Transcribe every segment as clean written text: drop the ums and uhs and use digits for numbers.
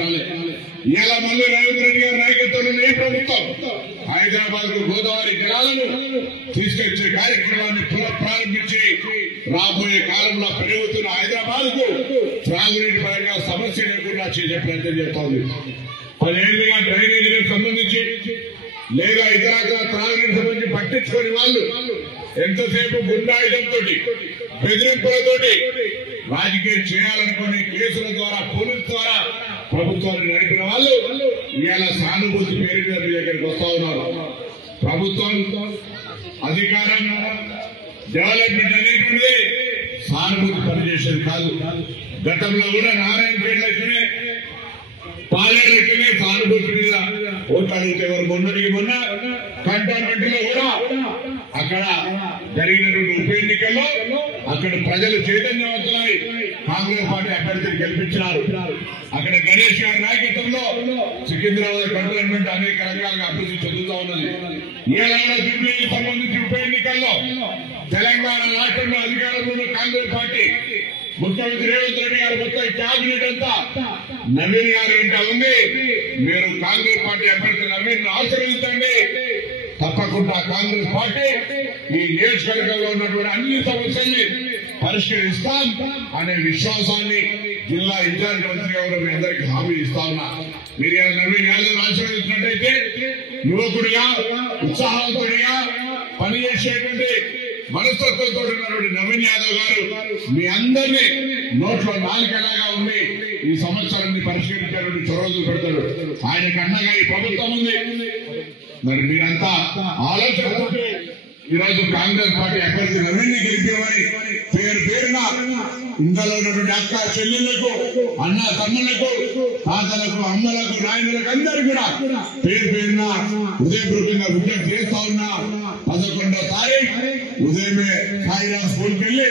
రాలేదు. ఇలా మళ్ళీ రేవంత్ రెడ్డి గారి నాయకత్వంలో ఏ ప్రభుత్వం హైదరాబాద్ కు గోదావరి జలాలను తీసుకొచ్చే కార్యక్రమాన్ని పునఃప్రారంభించి రాబోయే కాలంలో పెరుగుతున్న హైదరాబాద్ కు త్రాగునీటి పరంగా సమస్య లేకుండా చేసే ప్రయత్నం చేస్తోంది. 10 ఏళ్లుగా డ్రైనేజీలకు సంబంధించి లేదా ఇతర త్రాగునీటికి సంబంధించి పట్టించుకుని వాళ్ళు ఎంతసేపు గుండాయుధంతో బెదిరింపులతోటి రాజకీయం చేయాలనుకునే కేసుల ద్వారా పోలీసు ద్వారా ప్రభుత్వాన్ని నడిపిన వాళ్ళు ఇవాళ సానుభూతి పేరు మీద మీ దగ్గరికి వస్తా ఉన్నారు. ప్రభుత్వం అధికారం డెవలప్మెంట్ అనేటువంటిది సానుభూతి పనిచేసేది కాదు. గతంలో కూడా నారాయణపేటలోనే పాలేరులోనే సానుభూతి మీద ఓట్లు అడిగితే ఎవరు మొన్న కంటోన్మెంట్ లో కూడా అక్కడ జరిగినటువంటి ఉప ఎన్నికల్లో అక్కడ ప్రజలు చైతన్యవంతులై కాంగ్రెస్ పార్టీ అభ్యర్థిని గెలిపించినారు. అక్కడ గణేష్ గారి నాయకత్వంలో సికింద్రాబాద్ కంటోన్మెంట్ అనేక రకాలుగా అభివృద్ధి చెందుతా ఉన్నది. ఈ సంబంధించి ఉప ఎన్నికల్లో తెలంగాణ రాష్ట్రంలో అధికారంలో ఉన్న కాంగ్రెస్ పార్టీ ముఖ్యమంత్రి రేవంత్ రెడ్డి గారు మొత్తం క్యాబినెట్ అంతా నవీన్ గారి ఇంట ఉంది. మీరు కాంగ్రెస్ పార్టీ అభ్యర్థి నవీన్ ఆశ్రయించండి, తప్పకుండా కాంగ్రెస్ పార్టీ ఈ నియోజకవర్గంలో ఉన్నటువంటి అన్ని సమస్యల్ని పరిష్కరిస్తాం అనే విశ్వాసాన్ని జిల్లా ఇన్ఛార్జ్ మంత్రి గారు మీ అందరికీ హామీ ఇస్తా ఉన్నా. మీరు నవీన్ యాదవ్ ఆశ్రయించినట్టయితే యువకుడిగా ఉత్సాహవంతుడిగా పనిచేసేటువంటి మనస్తత్వంతో ఉన్నటువంటి నవీన్ యాదవ్ గారు మీ అందరినీ నోట్లో నాలుగేలాగా ఉండి ఈ సమస్యలన్నీ పరిష్కరించాలని చొరవ చూపెడతాడు. ఆయనకు అండగా ఈ ప్రభుత్వం ఉంది. మరి మీరంతా ఆలోచన ఈరోజు కాంగ్రెస్ పార్టీ అభ్యర్థి నవీన్ గెలిపామని పేరున ఇందులో ఉన్నటువంటి అక్క చెల్లెళ్లకు అన్న తమ్ముళ్లకు తాతలకు అమ్మలకు నాయనులకు అందరూ కూడా పేరున హృదయపూర్వకంగా విజ్ఞప్తి చేస్తా ఉన్నా. 11వ తారీఖు ఉదయమే సాయిరాం స్కూల్కి వెళ్లి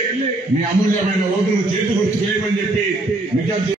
మీ అమూల్యమైన ఓటును చేతి గుర్తు చేయమని చెప్పి విజ్ఞప్తి